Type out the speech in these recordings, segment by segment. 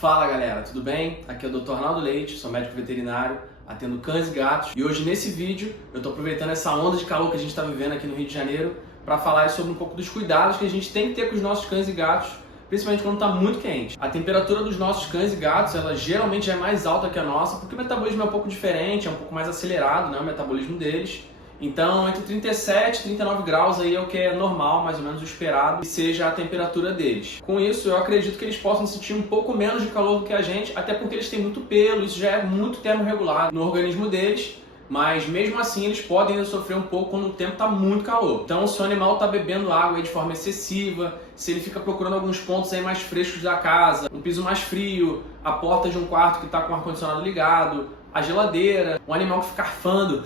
Fala galera, tudo bem? Aqui é o Dr. Arnaldo Leite, sou médico veterinário, atendo cães e gatos. E hoje nesse vídeo eu estou aproveitando essa onda de calor que a gente está vivendo aqui no Rio de Janeiro para falar sobre um pouco dos cuidados que a gente tem que ter com os nossos cães e gatos, principalmente quando está muito quente. A temperatura dos nossos cães e gatos, ela geralmente é mais alta que a nossa, porque o metabolismo é um pouco diferente, é um pouco mais acelerado, né, o metabolismo deles. Então, entre 37 e 39 graus aí é o que é normal, mais ou menos o esperado, que seja a temperatura deles. Com isso, eu acredito que eles possam sentir um pouco menos de calor do que a gente, até porque eles têm muito pelo, isso já é muito termorregulado no organismo deles, mas mesmo assim eles podem ainda sofrer um pouco quando o tempo está muito calor. Então, se o animal está bebendo água aí de forma excessiva, se ele fica procurando alguns pontos aí mais frescos da casa, um piso mais frio, a porta de um quarto que está com o ar-condicionado ligado, a geladeira, um animal que fica arfando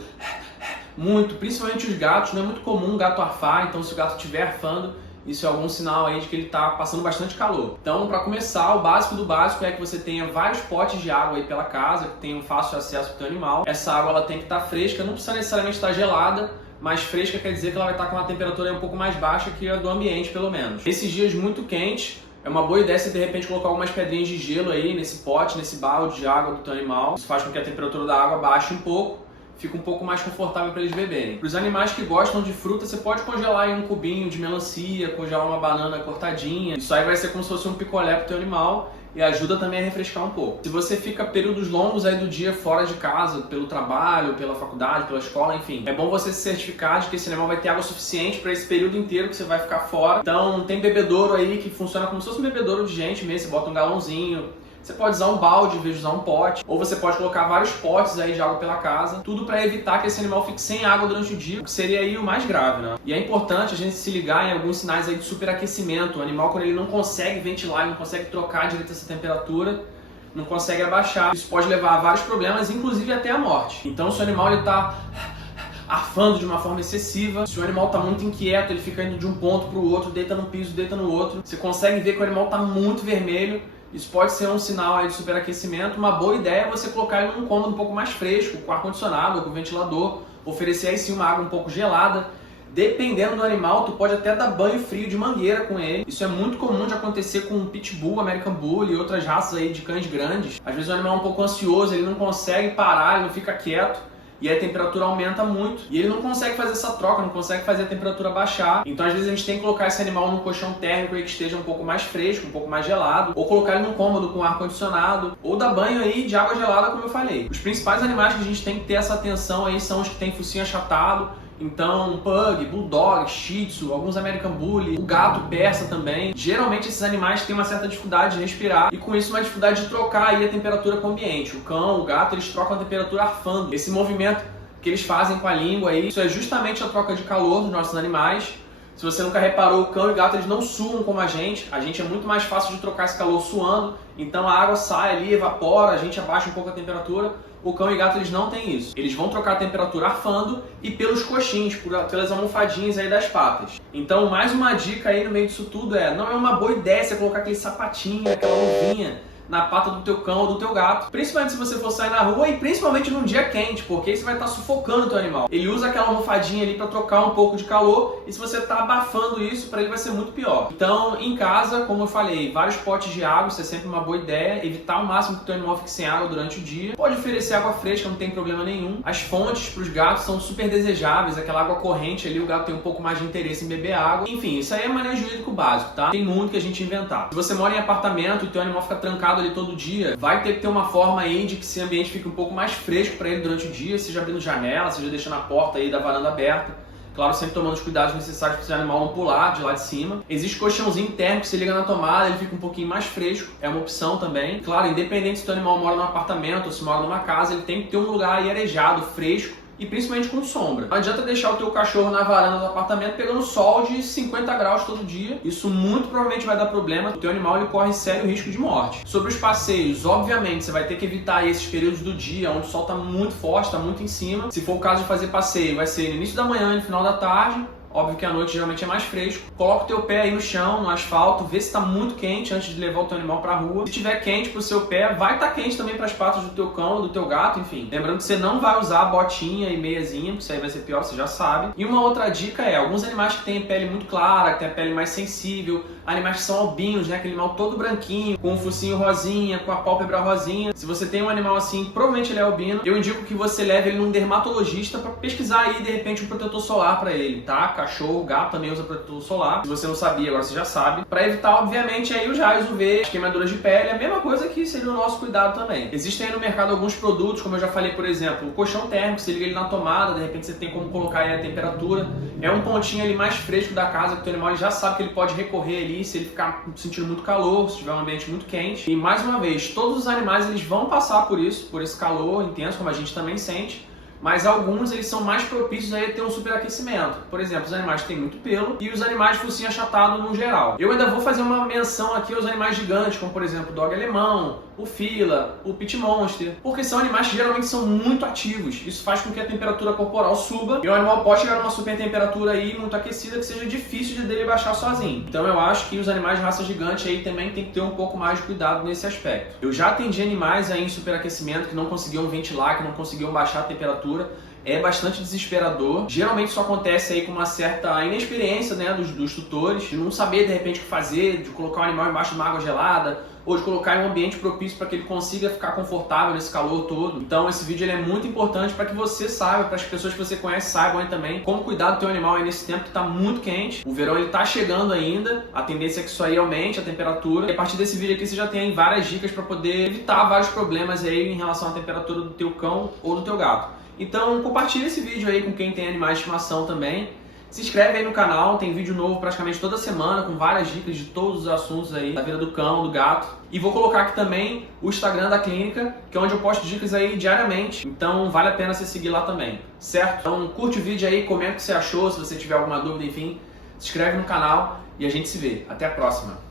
muito, principalmente os gatos, não é muito comum o gato arfar, então se o gato estiver arfando, isso é algum sinal aí de que ele está passando bastante calor. Então, para começar, o básico do básico é que você tenha vários potes de água aí pela casa, que tenham fácil acesso para o teu animal. Essa água ela tem que estar fresca, não precisa necessariamente estar gelada, mas fresca quer dizer que ela vai estar com uma temperatura aí um pouco mais baixa que a do ambiente, pelo menos. Nesses dias muito quentes, é uma boa ideia você de repente colocar algumas pedrinhas de gelo aí nesse pote, nesse balde de água do teu animal. Isso faz com que a temperatura da água baixe um pouco, fica um pouco mais confortável para eles beberem. Para os animais que gostam de fruta, você pode congelar aí um cubinho de melancia, congelar uma banana cortadinha. Isso aí vai ser como se fosse um picolé para o teu animal e ajuda também a refrescar um pouco. Se você fica períodos longos aí do dia fora de casa, pelo trabalho, pela faculdade, pela escola, enfim, é bom você se certificar de que esse animal vai ter água suficiente para esse período inteiro que você vai ficar fora. Então tem bebedouro aí que funciona como se fosse um bebedouro de gente mesmo, você bota um galãozinho. Você pode usar um balde em vez de usar um pote, ou você pode colocar vários potes aí de água pela casa, tudo para evitar que esse animal fique sem água durante o dia, o que seria aí o mais grave, né? E é importante a gente se ligar em alguns sinais aí de superaquecimento. O animal, quando ele não consegue ventilar, ele não consegue trocar direito essa temperatura, não consegue abaixar, isso pode levar a vários problemas, inclusive até a morte. Então, se o animal está arfando de uma forma excessiva, se o animal está muito inquieto, ele fica indo de um ponto para o outro, deita num piso, deita no outro, você consegue ver que o animal está muito vermelho. Isso pode ser um sinal aí de superaquecimento. Uma boa ideia é você colocar ele num cômodo um pouco mais fresco, com ar-condicionado ou com ventilador, oferecer aí sim uma água um pouco gelada. Dependendo do animal, tu pode até dar banho frio de mangueira com ele. Isso é muito comum de acontecer com o Pitbull, American Bully e outras raças aí de cães grandes. Às vezes o animal é um pouco ansioso, ele não consegue parar, ele não fica quieto. E a temperatura aumenta muito. E ele não consegue fazer essa troca, não consegue fazer a temperatura baixar. Então, às vezes, a gente tem que colocar esse animal num colchão térmico aí que esteja um pouco mais fresco, um pouco mais gelado. Ou colocar ele num cômodo com ar-condicionado. Ou dar banho aí de água gelada, como eu falei. Os principais animais que a gente tem que ter essa atenção aí são os que têm focinho achatado. Então, Pug, Bulldog, Shih Tzu, alguns American Bully, o gato persa também. Geralmente esses animais têm uma certa dificuldade de respirar e com isso uma dificuldade de trocar aí a temperatura com o ambiente. O cão, o gato, eles trocam a temperatura arfando. Esse movimento que eles fazem com a língua aí, isso é justamente a troca de calor dos nossos animais. Se você nunca reparou, o cão e o gato eles não suam como a gente é muito mais fácil de trocar esse calor suando, então a água sai ali, evapora, a gente abaixa um pouco a temperatura. O cão e gato eles não têm isso. Eles vão trocar a temperatura arfando e pelos coxins, pelas almofadinhas aí das patas. Então, mais uma dica aí no meio disso tudo não é uma boa ideia você colocar aquele sapatinho, aquela luvinha na pata do teu cão ou do teu gato. Principalmente se você for sair na rua e principalmente num dia quente, porque aí você vai estar sufocando o teu animal. Ele usa aquela almofadinha ali para trocar um pouco de calor e se você está abafando isso, para ele vai ser muito pior. Então, em casa, como eu falei, vários potes de água, isso é sempre uma boa ideia. Evitar ao máximo que o teu animal fique sem água durante o dia. Pode oferecer água fresca, não tem problema nenhum. As fontes para os gatos são super desejáveis, aquela água corrente ali, o gato tem um pouco mais de interesse em beber água. Enfim, isso aí é manejo jurídico básico, tá? Tem muito que a gente inventar. Se você mora em apartamento e o teu animal fica trancado ali todo dia, vai ter que ter uma forma aí de que esse ambiente fique um pouco mais fresco para ele durante o dia, seja abrindo janela, seja deixando a porta aí da varanda aberta. Claro, sempre tomando os cuidados necessários para esse animal não pular de lá de cima. Existe colchãozinho térmico que você liga na tomada, ele fica um pouquinho mais fresco, é uma opção também. Claro, independente se o animal mora num apartamento ou se mora numa casa, ele tem que ter um lugar aí arejado, fresco, e principalmente com sombra. Não adianta deixar o teu cachorro na varanda do apartamento pegando sol de 50 graus todo dia. Isso muito provavelmente vai dar problema. O teu animal ele corre sério risco de morte. Sobre os passeios, obviamente você vai ter que evitar esses períodos do dia onde o sol está muito forte, está muito em cima. Se for o caso de fazer passeio, vai ser no início da manhã e no final da tarde. Óbvio que à noite geralmente é mais fresco. Coloca o teu pé aí no chão, no asfalto, vê se está muito quente antes de levar o teu animal para a rua. Se tiver quente pro seu pé, vai estar quente também para as patas do teu cão, do teu gato, enfim. Lembrando que você não vai usar botinha e meiazinha, porque isso aí vai ser pior, você já sabe. E uma outra dica é, alguns animais que têm pele muito clara, que têm a pele mais sensível, animais que são albinos, né, aquele animal todo branquinho, com o focinho rosinha, com a pálpebra rosinha. Se você tem um animal assim, provavelmente ele é albino, eu indico que você leve ele num dermatologista para pesquisar aí, de repente, um protetor solar para ele, tá? Cachorro, gato também usa protetor solar. Se você não sabia, agora você já sabe. Para evitar, obviamente, aí os raios UV, as queimaduras de pele, a mesma coisa que seria o nosso cuidado também. Existem aí no mercado alguns produtos, como eu já falei, por exemplo, o colchão térmico, você liga ele na tomada, de repente você tem como colocar aí a temperatura. É um pontinho ali mais fresco da casa, que o teu animal já sabe que ele pode recorrer ali se ele ficar sentindo muito calor, se tiver um ambiente muito quente. E mais uma vez, todos os animais eles vão passar por isso, por esse calor intenso, como a gente também sente. Mas alguns eles são mais propícios a ter um superaquecimento. Por exemplo, os animais que têm muito pelo e os animais de focinho achatado no geral. Eu ainda vou fazer uma menção aqui aos animais gigantes, como por exemplo o dog alemão, o fila, o pit monster, porque são animais que geralmente são muito ativos. Isso faz com que a temperatura corporal suba e o animal pode chegar numa super temperatura aí muito aquecida que seja difícil de dele baixar sozinho. Então eu acho que os animais de raça gigante aí também tem que ter um pouco mais de cuidado nesse aspecto. Eu já atendi animais aí em superaquecimento que não conseguiam ventilar, que não conseguiam baixar a temperatura. É bastante desesperador. Geralmente isso acontece aí com uma certa inexperiência, né, dos tutores, de não saber de repente o que fazer, de colocar o animal embaixo de uma água gelada, ou de colocar em um ambiente propício para que ele consiga ficar confortável nesse calor todo. Então esse vídeo ele é muito importante para que você saiba, para as pessoas que você conhece saibam aí também como cuidar do teu animal aí nesse tempo que está muito quente. O verão ele está chegando ainda, a tendência é que isso aí aumente a temperatura. E a partir desse vídeo aqui você já tem aí várias dicas para poder evitar vários problemas aí em relação à temperatura do teu cão ou do teu gato. Então compartilha esse vídeo aí com quem tem animais de estimação também. Se inscreve aí no canal, tem vídeo novo praticamente toda semana com várias dicas de todos os assuntos aí da vida do cão, do gato. E vou colocar aqui também o Instagram da clínica, que é onde eu posto dicas aí diariamente. Então vale a pena você seguir lá também, certo? Então curte o vídeo aí, comenta o que você achou, se você tiver alguma dúvida, enfim. Se inscreve no canal e a gente se vê. Até a próxima!